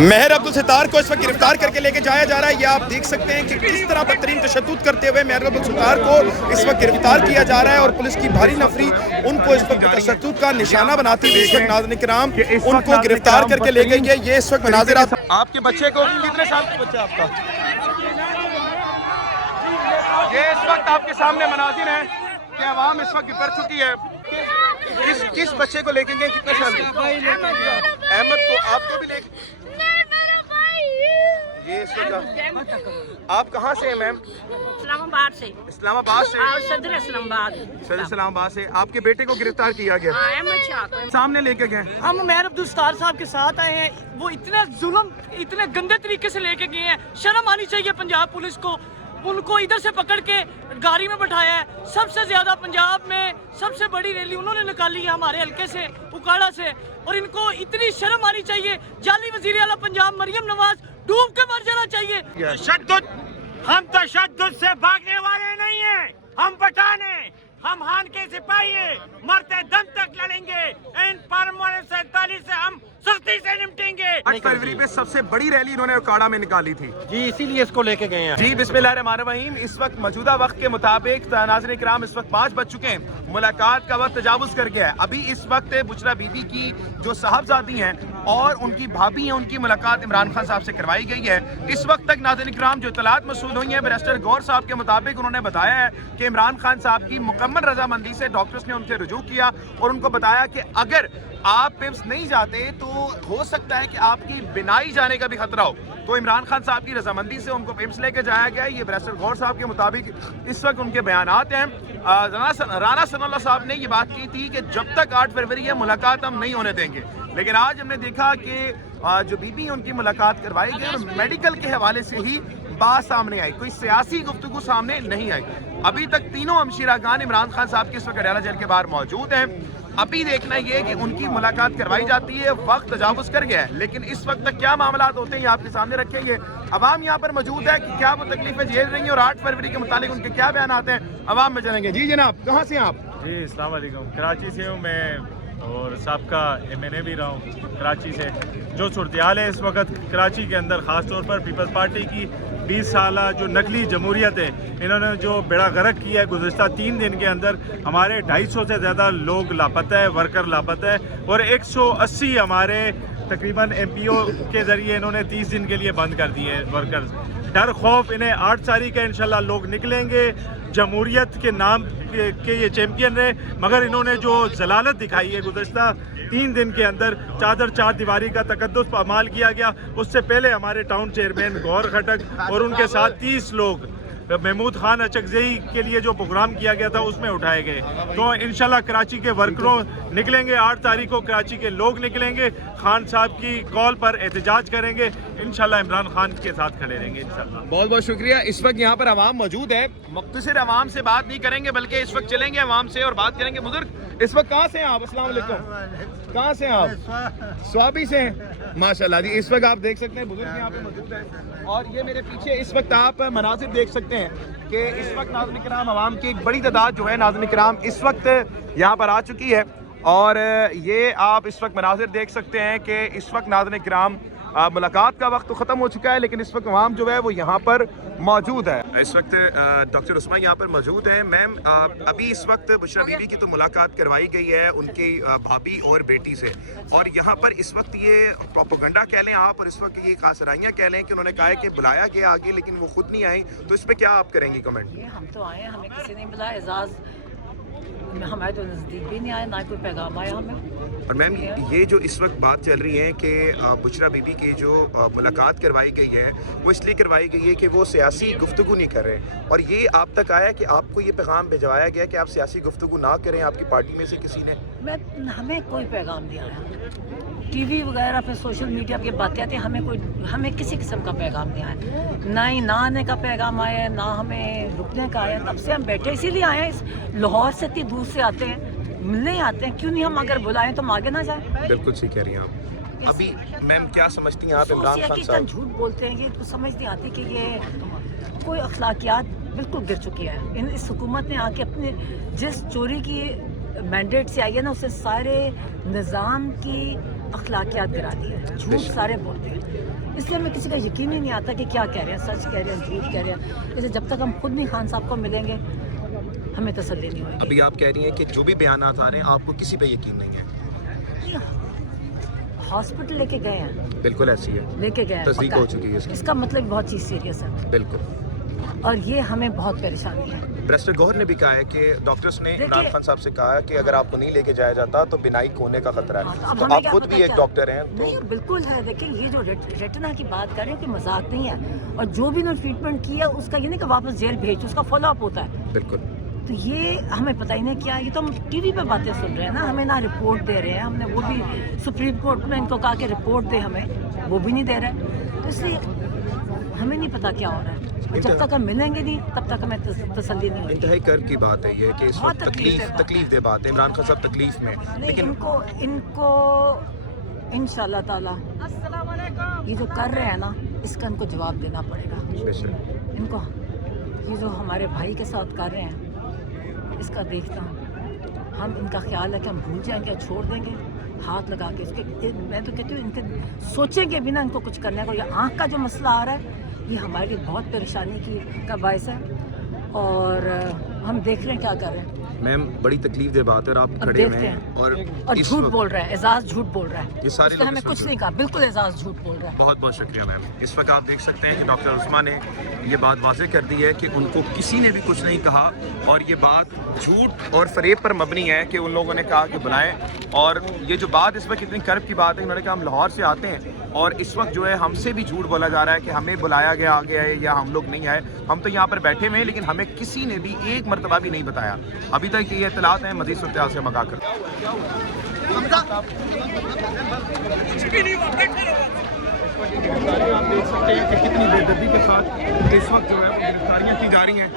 مہر عبدالستار کو اس وقت گرفتار کر کے لے کے جایا جا رہا ہے. یہ آپ دیکھ سکتے ہیں کہ کس طرح بدترین تشدد کرتے ہوئے مہر عبدالستار کو اس وقت گرفتار کیا جا رہا ہے اور پولیس کی بھاری نفری ان کو اس وقت تشدد کا نشانہ بناتے ہوئے اس وقت ناظرین کرام ان کو گرفتار کر کے لے گئی ہے. یہ اس وقت مناظرات. آپ کے بچے کو کتنے سال کا بچہ آپ کا؟ یہ اس وقت آپ کے سامنے مناظر ہیں کہ عوام اس وقت بھر چکی ہے. کس بچے کو لے کے گئے؟ کتنے سال کا؟ احمد کو. آپ کو بھی لے یہ اس وقت آپ کہاں سے ہیں میم؟ اسلام آباد سے. اسلام آباد سے. صدر اسلام آباد. صدر اسلام آباد سے. آپ کے بیٹے کو گرفتار کیا گیا احمد شاہ سامنے لے کے گئے. ہم مہر عبدالستار صاحب کے ساتھ آئے ہیں. وہ اتنے ظلم اتنے گندے طریقے سے لے کے گئے ہیں. شرم آنی چاہیے پنجاب پولیس کو. ان کو ادھر سے پکڑ کے گاڑی میں بٹھایا ہے. سب سے زیادہ پنجاب میں سب سے بڑی ریلی انہوں نے نکالی ہے ہمارے حلقے سے اکاڑا سے. اور ان کو اتنی شرم آنی چاہیے. جعلی وزیر اعلیٰ پنجاب مریم نواز ڈوب کے مر جانا چاہیے. تشدد ہم تشدد سے بھاگنے والے نہیں ہیں. ہم پٹھان ہیں. ہم خان کے سپاہی ہیں. مرتے دم تک لڑیں گے. ان پرماننٹ 47 سے ہم سختی سے نمٹیں گے. 8 فروری پہ سب سے بڑی ریلی انہوں نے اکاڑا میں نکالی تھی. جی اسی لیے اس کو لے کے گئے ہیں. جی بسم اللہ الرحمن الرحیم. اس وقت موجودہ وقت کے مطابق ناظرین کرام اس وقت 5 بج چکے ہیں. ملاقات کا وقت تجاوز کر گیا ہے. ابھی اس وقت بشرا بی بی کی جو صاحبزادی ہیں اور ان کی بھابھی ہیں ان کی ملاقات عمران خان صاحب سے کروائی گئی ہے. اس وقت تک ناظرین کرام جو اطلاعات موصول ہوئی ہیں بیرسٹر گور صاحب کے مطابق انہوں نے بتایا ہے کہ عمران خان صاحب کی مکمل رضامندی سے ڈاکٹرز نے ان سے رجوع کیا اور ان کو بتایا کہ اگر آپ پیمس نہیں جاتے تو ہو سکتا ہے کہ آپ کی بینائی جانے کا بھی خطرہ ہو. تو عمران خان صاحب کی رضامندی سے ان کو پیمس لے کے جایا گیا ہے. یہ بیرسٹر غور صاحب کے مطابق اس وقت ان کے بیانات ہیں. رانا ثناء اللہ صاحب نے یہ بات کی تھی کہ جب تک 8 فروری ہے ملاقات ہم نہیں ہونے دیں گے. لیکن آج ہم نے دیکھا کہ جو بی بی ان کی ملاقات کروائی گئی اور میڈیکل کے حوالے سے ہی بات سامنے آئی. کوئی سیاسی گفتگو سامنے نہیں آئی. ابھی تک تینوں ہمشیرگان عمران خان صاحب کے اس وقت اڈیالہ جیل کے باہر موجود ہیں. ابھی دیکھنا یہ کہ ان کی ملاقات کروائی جاتی ہے. وقت تجاوز کر گیا ہے لیکن اس وقت تک کیا معاملات ہوتے ہیں یہ آپ کے سامنے رکھیں گے. عوام یہاں پر موجود ہے کہ کیا وہ تکلیفیں جھیل رہی ہیں اور 8 فروری کے متعلق ان کے کیا بیانات ہیں عوام میں چلیں گے. جی جناب کہاں سے ہیں آپ؟ جی السلام علیکم. کراچی سے ہوں میں اور سابقہ MNA بھی رہا ہوں کراچی سے. جو صورتحال ہے اس وقت کراچی کے اندر خاص طور پر پیپلز پارٹی کی 20 سالہ جو نقلی جمہوریت ہے انہوں نے جو بیڑا غرق کیا ہے گزشتہ 3 دن کے اندر ہمارے 250 سے زیادہ لوگ لاپتہ ہے, ورکر لاپتہ ہے اور 180 ہمارے تقریباً MPO کے ذریعے انہوں نے 30 دن کے لیے بند کر دیے ہیں ورکرز. ڈر خوف انہیں 8 تاریخ کا انشاءاللہ لوگ نکلیں گے. جمہوریت کے نام کے یہ چیمپئن رہے مگر انہوں نے جو ضلالت دکھائی ہے گزشتہ 3 دن کے اندر چار دیواری کا تقدس پامال کیا گیا. اس سے پہلے ہمارے ٹاؤن چیئرمین گور خٹک اور ان کے ساتھ 30 لوگ محمود خان اچکزئی کے لیے جو پروگرام کیا گیا تھا اس میں اٹھائے گئے. تو انشاءاللہ کراچی کے ورکروں نکلیں گے. 8 تاریخ کو کراچی کے لوگ نکلیں گے. خان صاحب کی کال پر احتجاج کریں گے. انشاءاللہ عمران خان کے ساتھ کھڑے رہیں گے انشاءاللہ. بہت بہت شکریہ. اس وقت یہاں پر عوام موجود ہے. مختصر عوام سے بات نہیں کریں گے بلکہ اس وقت چلیں گے عوام سے اور بات کریں گے. بزرگ اس وقت کہاں سے ہیں آپ؟ السلام علیکم. کہاں سے ہیں آپ؟ سوابی سے ہیں. ماشاءاللہ جی. اس وقت آپ دیکھ سکتے ہیں بزرگ یہاں پہ موجود ہیں اور یہ میرے پیچھے اس وقت آپ مناظر دیکھ سکتے ہیں کہ اس وقت ناظرین کرام عوام کی ایک بڑی تعداد جو ہے ناظرین کرام اس وقت یہاں پر آ چکی ہے اور یہ آپ اس وقت مناظر دیکھ سکتے ہیں کہ اس وقت ناظرین کرام ملاقات کا وقت تو ختم ہو چکا ہے لیکن اس وقت عوام جو ہے وہ یہاں پر موجود ہے. اس وقت ڈاکٹر عثمہ یہاں پر موجود ہیں. میم ابھی اس وقت بشرا بی بی کی تو ملاقات کروائی گئی ہے ان کی بھابھی اور بیٹی سے اور یہاں پر اس وقت یہ پروپیگنڈا کہہ لیں آپ اور اس وقت یہ خاصرائیاں کہہ لیں کہ انہوں نے کہا ہے کہ بلایا گیا آگے لیکن وہ خود نہیں آئی. تو اس پہ کیا آپ کریں گی کمنٹ؟ ہم تو آئے ہمیں کسی نے بلایا. اعزاز ہمارے تو نزدیک بھی نہیں آیا نہ کوئی پیغام آیا ہمیں. اور میم یہ جو اس وقت بات چل رہی ہے کہ بشرا بی بی کی جو ملاقات کروائی گئی ہے وہ اس لیے کروائی گئی ہے کہ وہ سیاسی گفتگو نہیں کر رہے اور یہ آپ تک آیا کہ آپ کو یہ پیغام بھجوایا گیا کہ آپ سیاسی گفتگو نہ کریں آپ کی پارٹی میں سے کسی نے؟ ہمیں کوئی پیغام نہیں آیا. ٹی وی وغیرہ پہ سوشل میڈیا پہ باتیں آتی ہیں. ہمیں کسی قسم کا پیغام نہیں آیا. نہ ہی نہ آنے کا پیغام آیا نہ ہمیں رکنے کا آیا. تب سے ہم بیٹھے اسی لیے آئے ہیں. لاہور سے اتنی دور سے آتے ہیں ملنے ہی آتے ہیں. کیوں نہیں ہم اگر بلائیں تو ہم آگے نہ جائیں. بالکل صحیح کہہ رہی ہیں آپ. ابھی میم کیا سمجھتی ہیں آپ عمران خان صاحب؟ جھوٹ بولتے ہیں. یہ تو سمجھ نہیں آتی کہ یہ کوئی اخلاقیات بالکل گر چکی ہے. اس حکومت نے آ کے اپنے جس چوری کی مینڈیٹ سے آئی ہے نا اسے سارے نظام کی اخلاقیات گرا دی ہے. جھوٹ سارے بولتے ہیں, اس لیے ہمیں کسی کا یقین ہی نہیں آتا کہ کیا کہہ رہے ہیں, سچ کہہ رہے ہیں, جھوٹ کہہ رہے ہیں. اسے جب تک ہم خود نہیں خان صاحب کو ملیں گے ہمیں تسلی نہیں ہوگی. ابھی آپ کہہ رہی ہیں کہ جو بھی بیانات آ رہے ہیں آپ کو کسی پہ یقین نہیں ہے. ہاسپٹل لے کے گئے ہیں, بالکل ایسی ہے, لے کے گئے ہیں, تصدیق ہو چکی ہے اس کی. اس کا مطلب بہت چیز سیریس ہے, بالکل. اور یہ ہمیں بہت پریشانی ہے. بیرسٹر گوہر نے بھی کہا ہے کہ ڈاکٹرز نے عمران خان صاحب سے کہا ہے کہ اگر آپ کو نہیں لے کے جایا جاتا تو بینائی کھونے کا خطرہ ہے. تو آپ خود بھی ایک ڈاکٹر ہیں. نہیں بالکل ہے. دیکھیں یہ جو ریٹنا کی بات کر رہے ہیں کہ مذاق نہیں ہے, اور جو بھی انہوں نے ٹریٹمنٹ کیا اس کا یہ نہیں کہ واپس جیل بھیجو, اس کا فالو اپ ہوتا ہے. بالکل. تو یہ ہمیں پتہ ہی نہیں کیا, یہ تو ہم ٹی وی پہ باتیں سن رہے ہیں نا, ہمیں نہ رپورٹ دے رہے ہیں. ہم نے وہ بھی سپریم کورٹ میں ان کو کہا کہ رپورٹ دے ہمیں, وہ بھی نہیں دے رہے. تو اس لیے ہمیں نہیں پتہ کیا ہو رہا ہے. جب تک ہم ملیں گے نہیں تب تک ہمیں تسلی نہیں ہوگی. انتہائی کرب کی بات ہے یہ کہ اس وقت تکلیف دہ بات ہے. عمران خان صاحب تکلیف میں, لیکن ان کو انشاءاللہ تعالی یہ جو کر رہے ہیں نا اس کا ان کو جواب دینا پڑے گا. ان کو یہ جو ہمارے بھائی کے ساتھ کر رہے ہیں اس کا دیکھتا ہوں, ہم ان کا خیال ہے کہ ہم بھول جائیں گے, چھوڑ دیں گے ہاتھ لگا کے. اس کے میں تو کہتی ہوں ان کے سوچیں گے بھی نا ان کو کچھ کرنے کو. یہ آنکھ کا جو مسئلہ آ رہا ہے یہ ہمارے لیے بہت پریشانی کا باعث ہے, اور ہم دیکھ رہے ہیں کیا کر رہے ہیں. میم بڑی تکلیف دہ بات ہے, اور آپ کھڑے ہوئے ہیں اور جھوٹ بول رہا ہے. اعزاز جھوٹ بول رہا ہے. یہ سارے لوگ ہمیں کچھ نہیں کہا, بالکل اعزاز جھوٹ بول رہا ہے. بہت بہت شکریہ میم. اس وقت آپ دیکھ سکتے ہیں کہ ڈاکٹر عثمان نے یہ بات واضح کر دی ہے کہ ان کو کسی نے بھی کچھ نہیں کہا, اور یہ بات جھوٹ اور فریب پر مبنی ہے کہ ان لوگوں نے کہا کہ بلائیں. اور یہ جو بات اس وقت اتنی کرب کی بات ہے, انہوں نے کہا ہم لاہور سے آتے ہیں اور اس وقت جو ہے ہم سے بھی جھوٹ بولا جا رہا ہے کہ ہمیں بلایا گیا آگے ہے یا ہم لوگ نہیں آئے. ہم تو یہاں پر بیٹھے ہوئے ہیں لیکن ہمیں کسی نے بھی ایک مرتبہ بھی نہیں بتایا. ابھی تک یہ اطلاعات ہیں, مزید صورتحال سے مگا کر. آپ دیکھ سکتے ہیں کہ کتنی بے دردی کے ساتھ اس وقت جو ہے وہ گرفتاریاں کی جا رہی ہیں.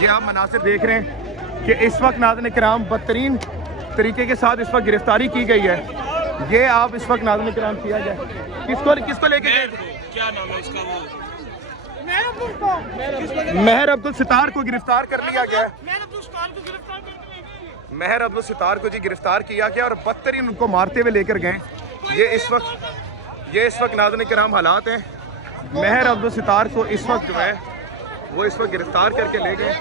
یہ آپ مناظر دیکھ رہے ہیں کہ اس وقت ناظرین کرام بدترین طریقے کے ساتھ اس وقت گرفتاری کی گئی ہے. یہ آپ اس وقت ناظرین کرام کیا جائے. کس کو لے کے گئے؟ کیا نام ہے اس کا؟ وہ مہر عبدالستار کو گرفتار کر لیا گیا ہے. مہر عبدالستار کو جی گرفتار کیا گیا اور بدترین ان کو مارتے ہوئے لے کر گئے. یہ اس وقت ناظرین کرام حالات ہیں. مہر عبدالستار کو اس وقت جو ہے وہ اس وقت گرفتار کر کے لے گئے.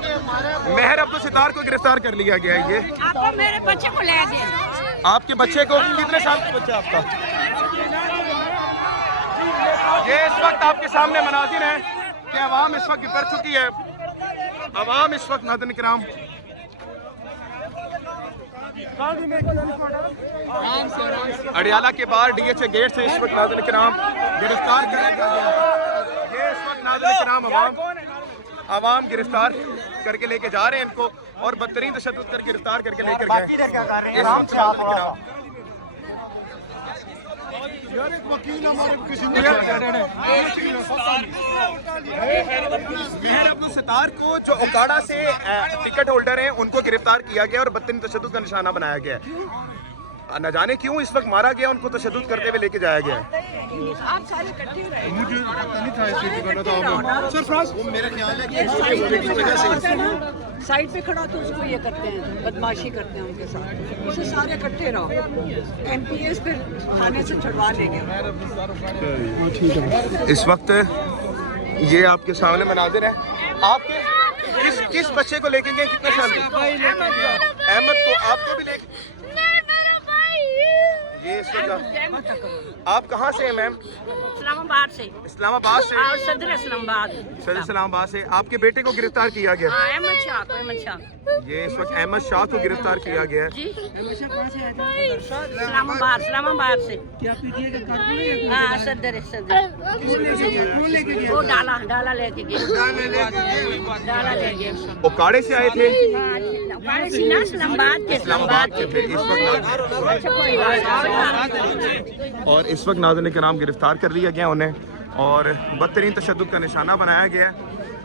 مہر عبدالستار کو گرفتار کر لیا گیا ہے. یہ آپ میرے بچے کو لے گئے. آپ کے بچے کو, کتنے سال کا بچہ آپ کا؟ یہ اس وقت آپ کے سامنے مناظر ہیں کہ عوام اس وقت بھر چکی ہے. عوام اس وقت ناظرین کرام اڈیالہ کے باہر ڈی ایچ اے گیٹ سے اس وقت ناظرین کرام گرفتار کر لیا گیا. یہ اس وقت ناظرین کرام عوام گرفتار کر کے لے کے جا رہے ہیں ان کو, اور بدترین تشدد کر گرفتار کر کے لے کر گئے. اس وقت ناظرین کرام مہر عبدالستار کو جو اوکاڑا سے ٹکٹ ہولڈر ہیں ان کو گرفتار کیا گیا اور بدترین تشدد کا نشانہ بنایا گیا ہے. نہ جانے کیوں اس وقت مارا گیا, ان کو تشدد کرتے ہوئے لے کے جایا گیا ہے. مجھے پتہ نہیں تھا اس چیز کا. میرا خیال ہے کہ سائڈ پہ کھڑا تو اس کو یہ کرتے ہیں, بدماشی کرتے ہیں ان کے ساتھ. اسے سارے اکٹھے رہو. ایم پی ایس پھر تھانے سے چھڑوا لیں گے. اس وقت یہ آپ کے سامنے مناظر ہے. آپ کے کس بچے کو لے کے گئے, کتنے سال کے؟ احمد کو. آپ کو بھی لے کے یہ آپ کہاں سے ہیں میم؟ اسلام آباد سے. اسلام آباد سے. صدر اسلام آباد. صدر اسلام آباد سے. آپ کے بیٹے کو گرفتار کیا گیا. احمد شاہ. یہ اس وقت احمد شاہ کو گرفتار کیا گیا ہے. جی اسلام آباد سے. ہاں صدر. وہ ڈالا لے کے گئے. اوکاڑے سے آئے تھے. اسلام آباد کے. اور اس وقت ناظرین کرام گرفتار کر لیا گیا انہیں اور بدترین تشدد کا نشانہ بنایا گیا ہے.